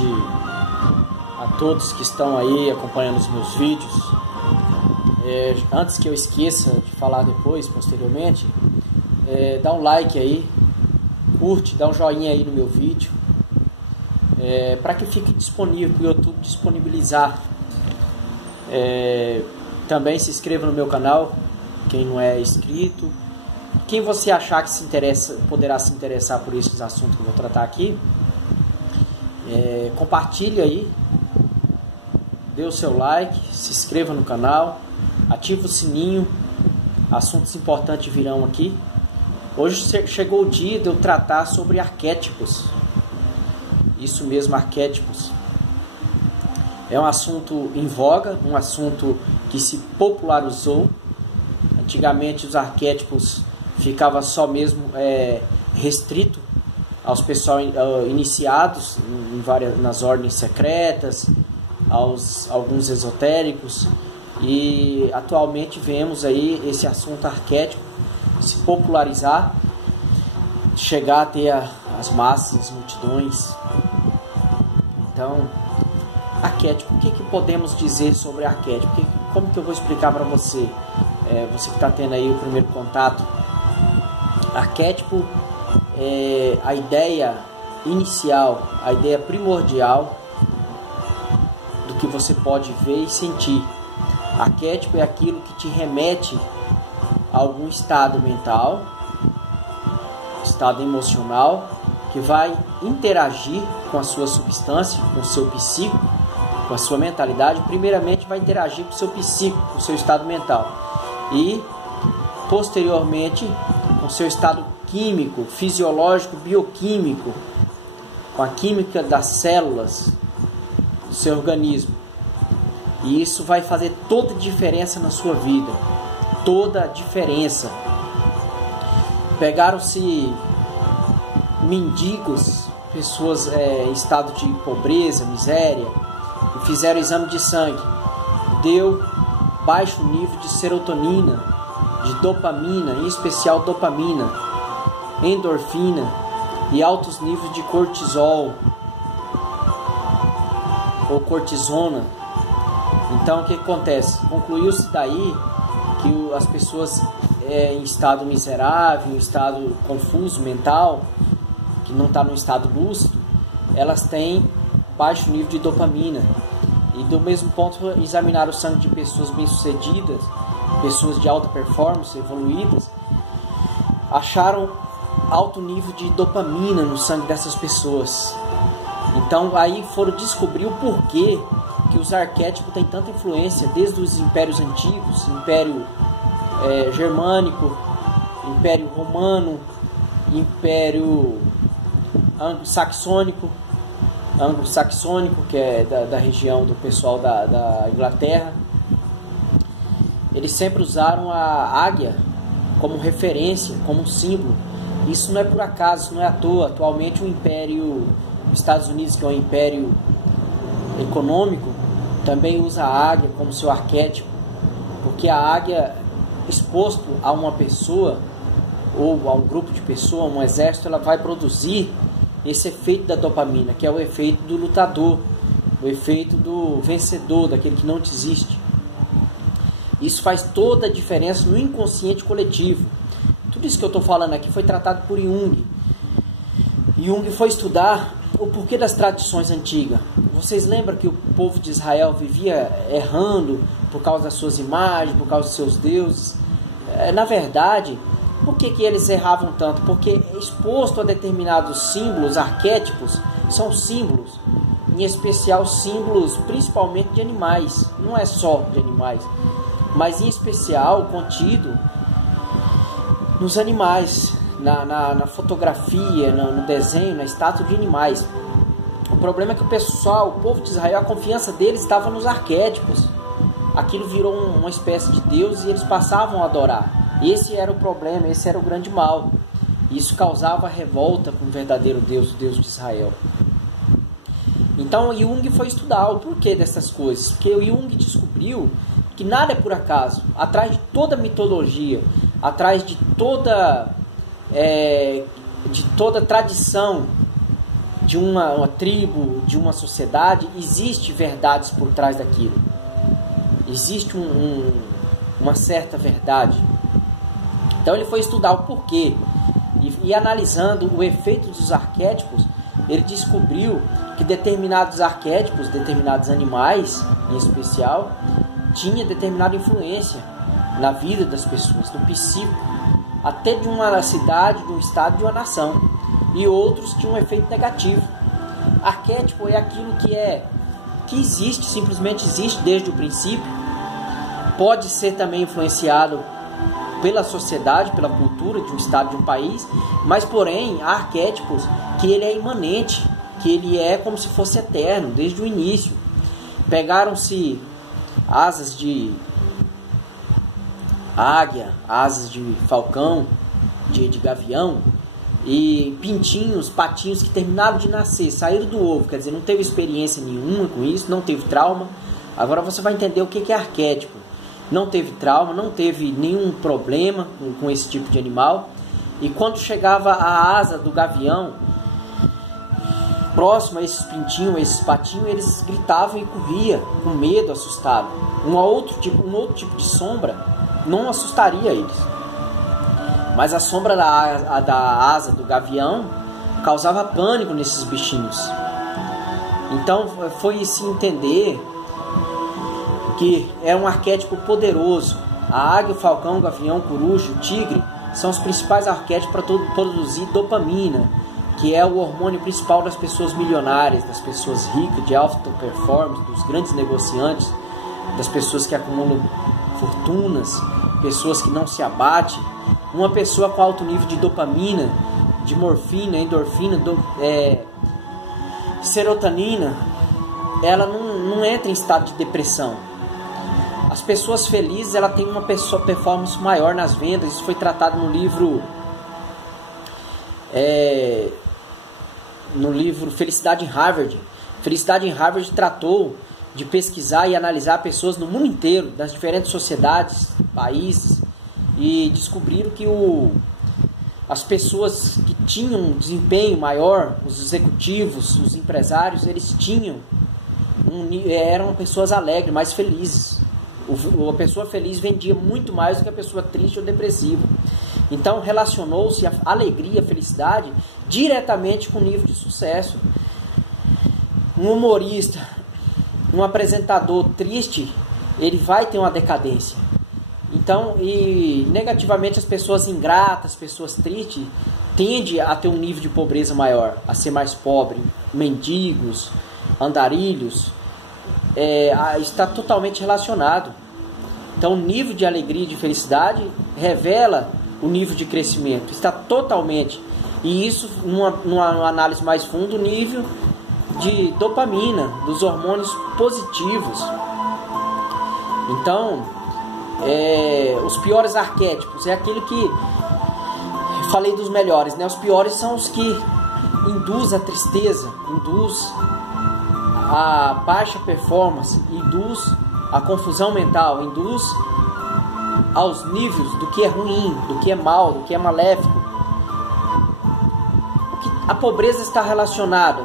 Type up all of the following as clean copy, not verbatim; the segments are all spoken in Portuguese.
noite a todos que estão aí acompanhando os meus vídeos. Antes que eu esqueça de falar depois, posteriormente, dá um like aí, curte, dá um joinha aí no meu vídeo, para que fique disponível para o YouTube disponibilizar. Também se inscreva no meu canal, quem não é inscrito. Quem você achar que poderá se interessar por esses assuntos que eu vou tratar aqui, compartilhe aí, dê o seu like, se inscreva no canal, ative o sininho, assuntos importantes virão aqui. Hoje chegou o dia de eu tratar sobre arquétipos. Isso mesmo, arquétipos. É um assunto em voga, um assunto que se popularizou. Antigamente os arquétipos ficava só mesmo restrito aos pessoal iniciados nas ordens secretas, alguns esotéricos, e atualmente vemos aí esse assunto arquétipo se popularizar, chegar a ter as massas, as multidões. Então, arquétipo, o que podemos dizer sobre arquétipo? Como que eu vou explicar para você? Você que está tendo aí o primeiro contato. Arquétipo é a ideia inicial, a ideia primordial do que você pode ver e sentir. Arquétipo é aquilo que te remete a algum estado mental, estado emocional, que vai interagir com a sua substância, com o seu psíquico, com a sua mentalidade. Primeiramente vai interagir com o seu psíquico, com o seu estado mental, e posteriormente com o seu estado químico, fisiológico, bioquímico, com a química das células do seu organismo. E isso vai fazer toda a diferença na sua vida, toda a diferença. Pegaram-se mendigos, pessoas em estado de pobreza, miséria, e fizeram exame de sangue. Deu baixo nível de serotonina, de dopamina, em especial dopamina, endorfina e altos níveis de cortisol ou cortisona. Então o que acontece? Concluiu-se daí que as pessoas em estado miserável, em estado confuso mental, que não está no estado lúcido, elas têm baixo nível de dopamina. E do mesmo ponto, examinar o sangue de pessoas bem-sucedidas, pessoas de alta performance, evoluídas, acharam alto nível de dopamina no sangue dessas pessoas. Então aí foram descobrir o porquê que os arquétipos têm tanta influência desde os impérios antigos, Império Germânico, Império Romano, Império Anglo-Saxônico, que é da região do pessoal da Inglaterra. Eles sempre usaram a águia como referência, como símbolo. Isso não é por acaso, isso não é à toa. Atualmente o Império Estados Unidos, que é um império econômico, também usa a águia como seu arquétipo, porque a águia, exposto a uma pessoa ou a um grupo de pessoas, um exército, ela vai produzir esse efeito da dopamina, que é o efeito do lutador, o efeito do vencedor, daquele que não desiste. Isso faz toda a diferença no inconsciente coletivo. Tudo isso que eu estou falando aqui foi tratado por Jung. Jung foi estudar o porquê das tradições antigas. Vocês lembram que o povo de Israel vivia errando por causa das suas imagens, por causa dos seus deuses? Na verdade, por que eles erravam tanto? Porque exposto a determinados símbolos, arquétipos, são símbolos, em especial símbolos principalmente de animais, não é só de animais, mas em especial contido nos animais, na fotografia, no desenho, na estátua de animais. O problema é que o povo de Israel, a confiança deles estava nos arquétipos. Aquilo virou uma espécie de Deus e eles passavam a adorar. Esse era o problema, esse era o grande mal. Isso causava revolta com o verdadeiro Deus, o Deus de Israel. Então Jung foi estudar o porquê dessas coisas, porque o Jung descobriu que nada é por acaso. Atrás de toda mitologia, atrás de toda tradição de uma tribo, de uma sociedade, existe verdades por trás daquilo. Existe uma certa verdade. Então ele foi estudar o porquê. E analisando o efeito dos arquétipos, ele descobriu que determinados arquétipos, determinados animais em especial, tinha determinada influência na vida das pessoas, no psíquico, até de uma cidade, de um estado, de uma nação. E outros tinham um efeito negativo. Arquétipo é aquilo que existe, simplesmente existe desde o princípio. Pode ser também influenciado pela sociedade, pela cultura de um estado, de um país, mas porém há arquétipos que ele é imanente, que ele é como se fosse eterno, desde o início. Pegaram-se asas de águia, asas de falcão, de gavião, e pintinhos, patinhos que terminaram de nascer, saíram do ovo, quer dizer, não teve experiência nenhuma com isso, não teve trauma. Agora você vai entender o que é arquétipo. Não teve trauma, não teve nenhum problema com esse tipo de animal. E quando chegava a asa do gavião, próximo a esses pintinhos, a esses patinhos, eles gritavam e corriam com medo, assustado. Um outro tipo de sombra não assustaria eles. Mas a sombra da asa do gavião causava pânico nesses bichinhos. Então foi se entender que é um arquétipo poderoso. A águia, o falcão, o gavião, o coruja, o tigre são os principais arquétipos para produzir dopamina, que é o hormônio principal das pessoas milionárias, das pessoas ricas, de alta performance, dos grandes negociantes, das pessoas que acumulam fortunas, pessoas que não se abatem. Uma pessoa com alto nível de dopamina, de morfina, endorfina, serotonina, ela não entra em estado de depressão. As pessoas felizes, ela tem uma performance maior nas vendas. Isso foi tratado no livro Felicidade em Harvard. Felicidade em Harvard tratou de pesquisar e analisar pessoas no mundo inteiro, das diferentes sociedades, países, e descobriram que as pessoas que tinham um desempenho maior, os executivos, os empresários, eles eram pessoas alegres, mais felizes. A pessoa feliz vendia muito mais do que a pessoa triste ou depressiva. Então relacionou-se a alegria, a felicidade diretamente com o nível de sucesso. Um humorista, um apresentador triste, ele vai ter uma decadência. Então, e negativamente as pessoas ingratas, as pessoas tristes, tendem a ter um nível de pobreza maior, a ser mais pobre, mendigos, andarilhos. Está totalmente relacionado. Então o nível de alegria e de felicidade revela o nível de crescimento, está totalmente, e isso numa análise mais funda, o nível de dopamina, dos hormônios positivos. Então os piores arquétipos é aquilo que eu falei dos melhores, né? Os piores são os que induz a tristeza, induz a baixa performance, induz a confusão mental, induz aos níveis do que é ruim, do que é mal, do que é maléfico. A pobreza está relacionada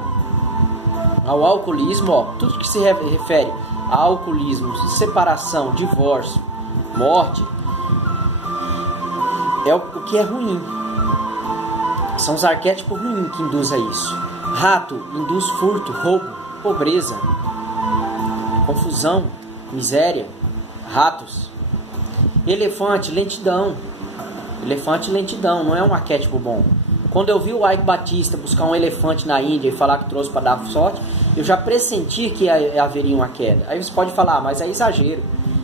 ao alcoolismo, tudo que se refere a alcoolismo, separação, divórcio, morte, é o que é ruim. São os arquétipos ruins que induzem a isso. Rato induz furto, roubo, pobreza, confusão, miséria, ratos. Elefante, lentidão. Elefante, lentidão, não é um arquétipo bom. Quando eu vi o Ike Batista buscar um elefante na Índia e falar que trouxe para dar sorte, eu já pressenti que haveria uma queda. Aí você pode falar, mas é exagero.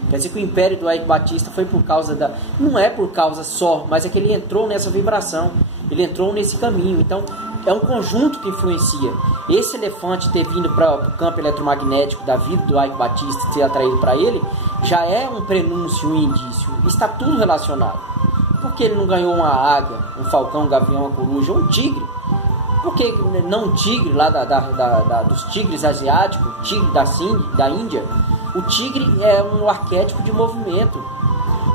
Quer dizer que o império do Ike Batista foi por causa da... Não é por causa só, mas é que ele entrou nessa vibração. Ele entrou nesse caminho. Então, é um conjunto que influencia. Esse elefante ter vindo para o campo eletromagnético da vida do Ike Batista, ter atraído para ele, já é um prenúncio, um indício. Está tudo relacionado. Por que ele não ganhou uma águia, um falcão, um gavião, uma coruja, um tigre? Por que não um tigre lá dos tigres asiáticos, tigre da Índia? O tigre é um arquétipo de movimento.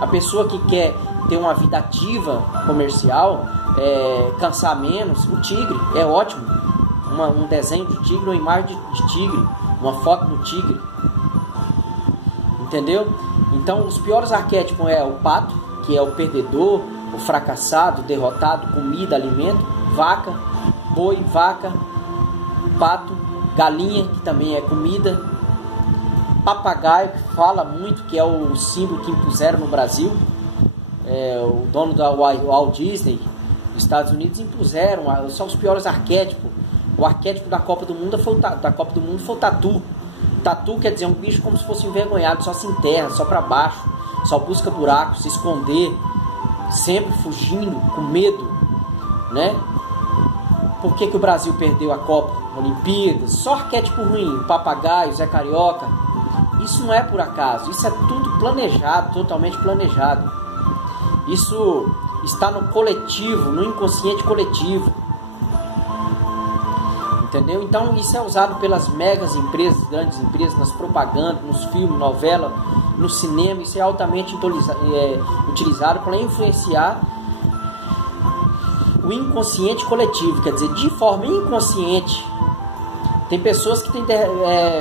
A pessoa que quer ter uma vida ativa, comercial, cansar menos, o tigre é ótimo. um desenho de tigre, uma imagem de tigre, uma foto do tigre. Entendeu? Então, os piores arquétipos é o pato, que é o perdedor, o fracassado, o derrotado, comida, alimento, vaca, boi, vaca, pato, galinha, que também é comida, papagaio, que fala muito, que é o símbolo que impuseram no Brasil. O dono da Walt Disney, nos Estados Unidos, impuseram, são os piores arquétipos. O arquétipo da Copa do Mundo foi o tatu. Tatu quer dizer um bicho como se fosse envergonhado, só se enterra, só para baixo, só busca buraco, se esconder, sempre fugindo, com medo, né? Por que o Brasil perdeu a Copa, Olimpíadas? Só arquétipo ruim, papagaio, Zé Carioca. Isso não é por acaso, isso é tudo planejado, totalmente planejado. Isso está no coletivo, no inconsciente coletivo. Entendeu? Então isso é usado pelas megas empresas, grandes empresas, nas propagandas, nos filmes, novela, no cinema. Isso é altamente utilizado para influenciar o inconsciente coletivo, quer dizer, de forma inconsciente. Tem pessoas que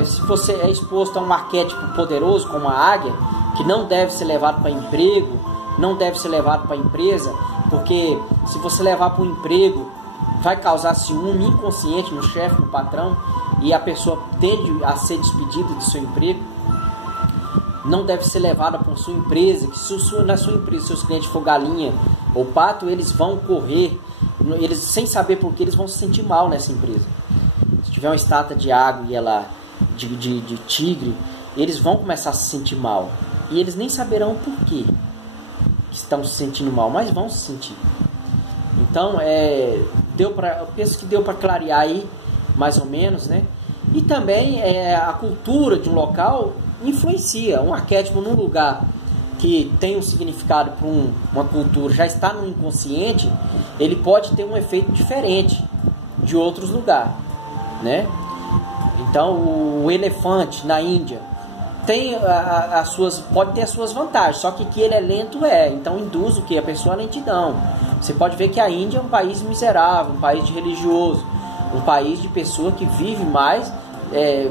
se você é exposto a um arquétipo poderoso como a águia, que não deve ser levado para emprego, não deve ser levado para a empresa, porque se você levar para o emprego, vai causar ciúme inconsciente no chefe, no patrão, e a pessoa tende a ser despedida do seu emprego. Não deve ser levada para sua empresa, que na sua empresa, se os clientes for galinha ou pato, eles vão correr, eles sem saber por que eles vão se sentir mal nessa empresa. Se tiver uma estátua de águia lá, de tigre, eles vão começar a se sentir mal. E eles nem saberão por que estão se sentindo mal, mas vão se sentir. Então, eu penso que deu para clarear aí, mais ou menos, né? E também a cultura de um local influencia. Um arquétipo num lugar que tem um significado para uma cultura, já está no inconsciente, ele pode ter um efeito diferente de outros lugares, né? Então, o elefante na Índia tem pode ter as suas vantagens, só que ele é lento, então induz o que? A pessoa a lentidão. Você pode ver que a Índia é um país miserável, um país de religioso, um país de pessoa que vive mais,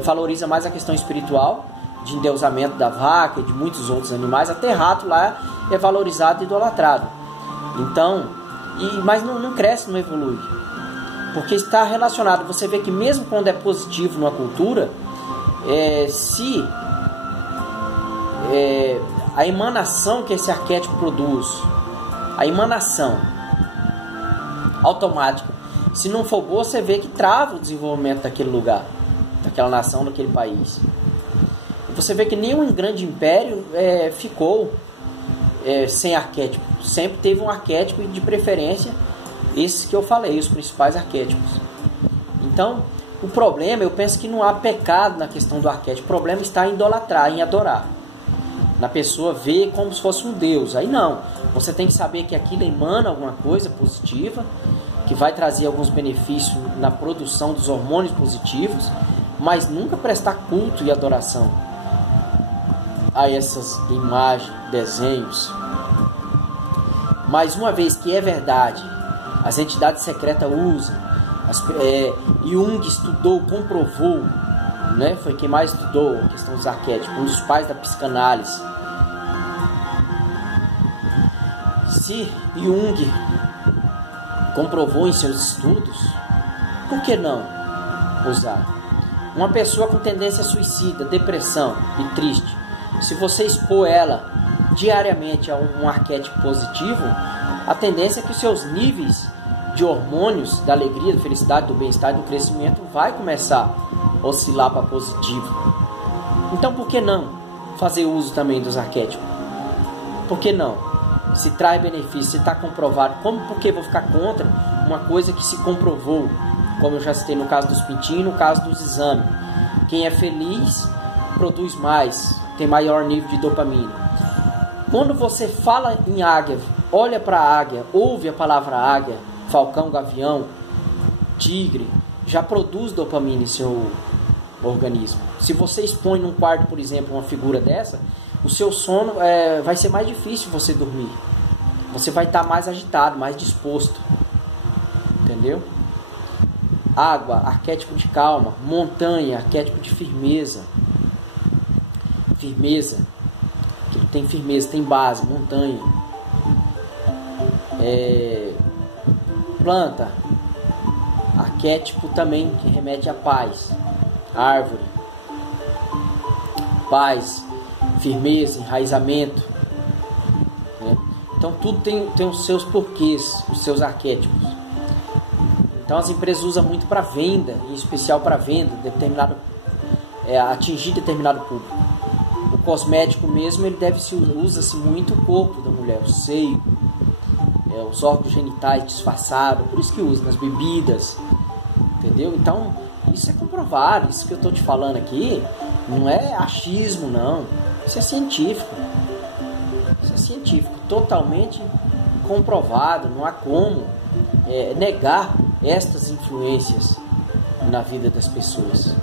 valoriza mais a questão espiritual, de endeusamento da vaca e de muitos outros animais. Até rato lá é valorizado e idolatrado. Então, mas não cresce, não evolui, porque está relacionado. Você vê que mesmo quando é positivo numa cultura, a emanação que esse arquétipo produz, a emanação automática, se não for boa, você vê que trava o desenvolvimento daquele lugar, daquela nação, daquele país. Você vê que nenhum grande império ficou sem arquétipo. Sempre teve um arquétipo e, de preferência, esses que eu falei, os principais arquétipos. Então, o problema, eu penso que não há pecado na questão do arquétipo. O problema está em idolatrar, em adorar. Na pessoa ver como se fosse um Deus. Aí não. Você tem que saber que aquilo emana alguma coisa positiva, que vai trazer alguns benefícios na produção dos hormônios positivos, mas nunca prestar culto e adoração a essas imagens, desenhos. Mas uma vez que é verdade, as entidades secretas usam, Jung estudou, comprovou, né? Foi quem mais estudou a questão dos arquétipos, um dos pais da psicanálise. Se Jung comprovou em seus estudos, por que não usar? Uma pessoa com tendência suicida, depressão e triste, se você expor ela diariamente a um arquétipo positivo, a tendência é que os seus níveis de hormônios da alegria, da felicidade, do bem-estar e do crescimento vai começar a oscilar para positivo. Então, por que não fazer uso também dos arquétipos? Por que não? Se traz benefício, se está comprovado. Por que vou ficar contra uma coisa que se comprovou? Como eu já citei no caso dos pintinhos e no caso dos exames. Quem é feliz produz mais, tem maior nível de dopamina. Quando você fala em águia, olha para a águia, ouve a palavra águia, falcão, gavião, tigre, já produz dopamina em seu organismo. Se você expõe num quarto, por exemplo, uma figura dessa, o seu sono vai ser mais difícil você dormir. Você vai estar mais agitado, mais disposto. Entendeu? Água, arquétipo de calma. Montanha, arquétipo de firmeza. Firmeza. Ele tem firmeza, tem base. Montanha. Planta, arquétipo também que remete à paz. Árvore, paz, firmeza, enraizamento, né? Então tudo tem os seus porquês, os seus arquétipos. Então as empresas usam muito para venda, em especial para venda, atingir determinado público. O cosmético mesmo, ele usa-se muito o corpo da mulher, o seio, os órgãos genitais disfarçados, por isso que usa nas bebidas, entendeu? Então isso é comprovado, isso que eu estou te falando aqui não é achismo, não, isso é científico, totalmente comprovado, não há como negar estas influências na vida das pessoas.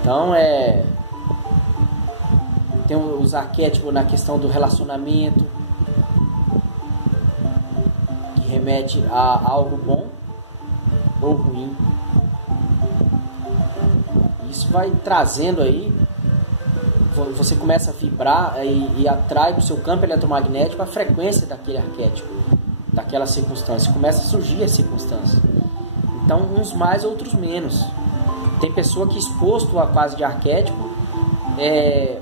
Então tem os arquétipos na questão do relacionamento, que remete a algo bom ou ruim. Isso vai trazendo aí, você começa a vibrar e atrai do seu campo eletromagnético a frequência daquele arquétipo, daquela circunstância. Começa a surgir a circunstância. Então, uns mais, outros menos. Tem pessoa que, exposto à fase de arquétipo,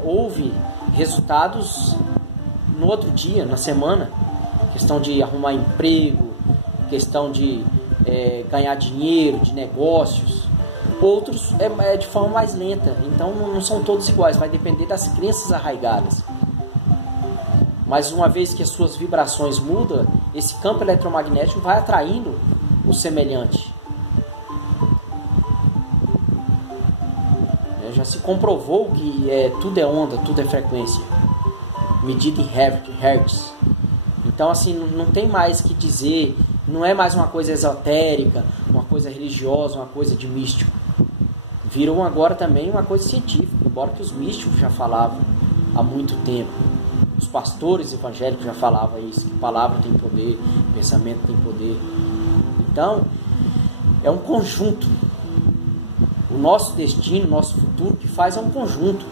houve resultados no outro dia, na semana. Questão de arrumar emprego, questão de ganhar dinheiro, de negócios. Outros de forma mais lenta. Então não são todos iguais, vai depender das crenças arraigadas. Mas uma vez que as suas vibrações mudam, esse campo eletromagnético vai atraindo o semelhante. Já se comprovou que tudo é onda, tudo é frequência, medida em hertz. Então assim, não tem mais que dizer, não é mais uma coisa esotérica, uma coisa religiosa, uma coisa de místico. Virou agora também uma coisa científica, embora que os místicos já falavam há muito tempo. Os pastores evangélicos já falavam isso, que palavra tem poder, pensamento tem poder. Então, é um conjunto. O nosso destino, o nosso futuro, que faz é um conjunto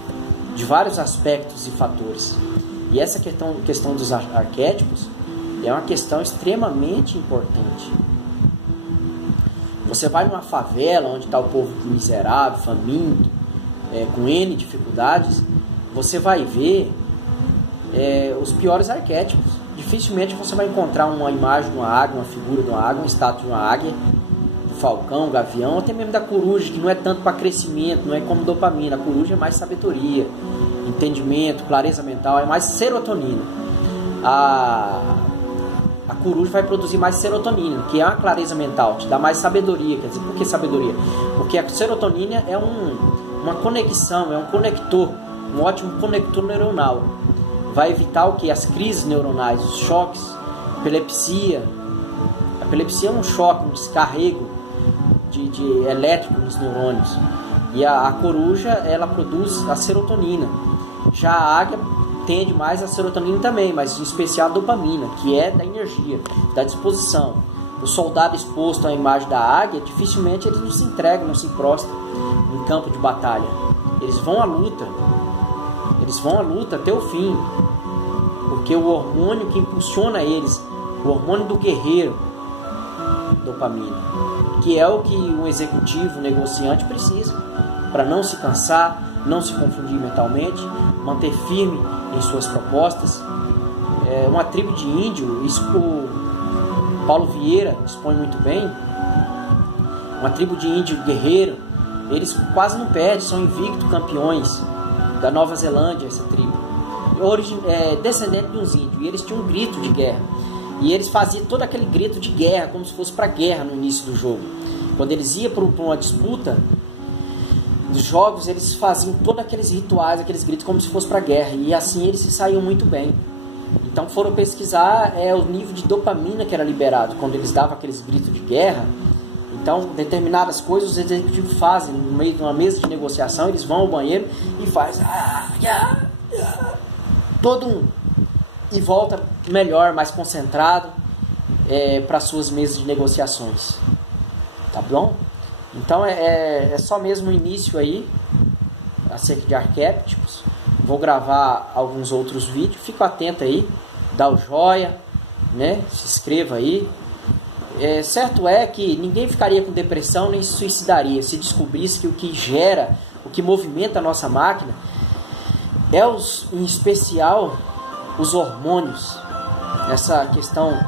de vários aspectos e fatores. E essa questão dos arquétipos é uma questão extremamente importante. Você vai numa favela onde está o povo miserável, faminto, com N dificuldades, você vai ver os piores arquétipos. Dificilmente você vai encontrar uma imagem de uma águia, uma figura de uma águia, uma estátua de uma águia, do falcão, gavião, até mesmo da coruja, que não é tanto para crescimento, não é como dopamina. A coruja é mais sabedoria, entendimento, clareza mental, é mais serotonina. A coruja vai produzir mais serotonina, que é uma clareza mental, te dá mais sabedoria. Quer dizer, por que sabedoria? Porque a serotonina é uma conexão, é um conector, um ótimo conector neuronal. Vai evitar o que? As crises neuronais, os choques, epilepsia. A epilepsia é um choque, um descarrego de elétrico nos neurônios. E a coruja, ela produz a serotonina. Já a águia tende mais a serotonina também, mas em especial a dopamina, que é da energia, da disposição. O soldado exposto à imagem da águia, dificilmente eles não se entregam, não se prostam em campo de batalha. Eles vão à luta. Eles vão à luta até o fim. Porque o hormônio que impulsiona eles, o hormônio do guerreiro, dopamina, que é o que um executivo, um negociante precisa, para não se cansar, não se confundir mentalmente, manter firme em suas propostas. Uma tribo de índio, isso o Paulo Vieira expõe muito bem, uma tribo de índio guerreiro, eles quase não perdem, são invictos campeões da Nova Zelândia, essa tribo, descendente de uns índios, e eles tinham um grito de guerra, e eles faziam todo aquele grito de guerra, como se fosse para guerra no início do jogo. Quando eles iam para uma disputa dos jogos, eles faziam todos aqueles rituais, aqueles gritos, como se fosse para guerra, e assim eles se saíam muito bem. Então foram pesquisar o nível de dopamina que era liberado quando eles davam aqueles gritos de guerra. Então determinadas coisas os executivos fazem no meio de uma mesa de negociação, eles vão ao banheiro e fazem e volta melhor, mais concentrado para suas mesas de negociações. Tá bom? Então é só mesmo o início aí acerca de arquétipos. Vou gravar alguns outros vídeos. Fica atento aí, dá o joia, né? Se inscreva aí. Certo é que ninguém ficaria com depressão nem se suicidaria se descobrisse que o que gera, o que movimenta a nossa máquina é em especial os hormônios. Essa questão,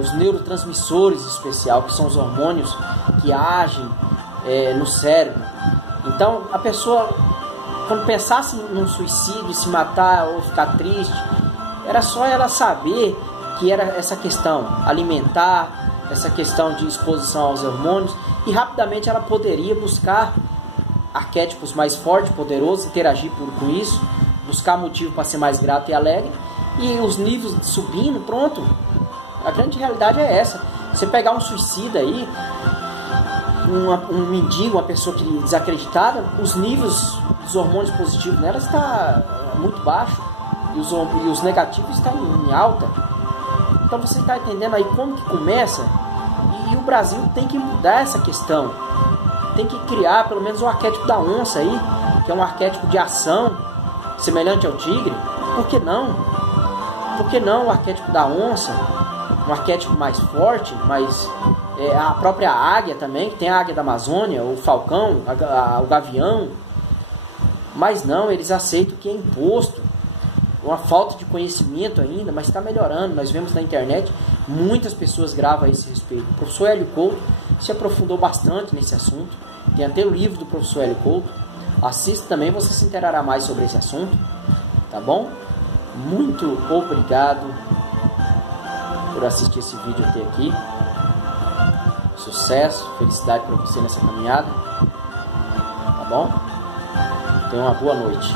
os neurotransmissores em especial, que são os hormônios que agem no cérebro. Então a pessoa, quando pensasse num suicídio, se matar ou ficar triste, era só ela saber que era essa questão alimentar, essa questão de exposição aos hormônios, e rapidamente ela poderia buscar arquétipos mais fortes, poderosos, interagir com isso, buscar motivo para ser mais grato e alegre, e os níveis subindo, pronto. A grande realidade é essa. Você pegar um suicida aí, um mendigo, uma pessoa desacreditada, os níveis dos hormônios positivos nela está muito baixo, e os negativos estão em alta. Então você está entendendo aí como que começa? E o Brasil tem que mudar essa questão. Tem que criar pelo menos um arquétipo da onça aí, que é um arquétipo de ação, semelhante ao tigre. Por que não? Por que não o arquétipo da onça? Um arquétipo mais forte, mas a própria águia também, que tem a águia da Amazônia, o falcão, o gavião. Mas não, eles aceitam que é imposto. Uma falta de conhecimento ainda, mas está melhorando. Nós vemos na internet, muitas pessoas gravam a esse respeito. O professor Hélio Couto se aprofundou bastante nesse assunto. Tem até o livro do professor Hélio Couto. Assista também, você se interará mais sobre esse assunto. Tá bom? Muito obrigado por assistir esse vídeo até aqui. Sucesso, felicidade para você nessa caminhada. Tá bom? Tenha uma boa noite.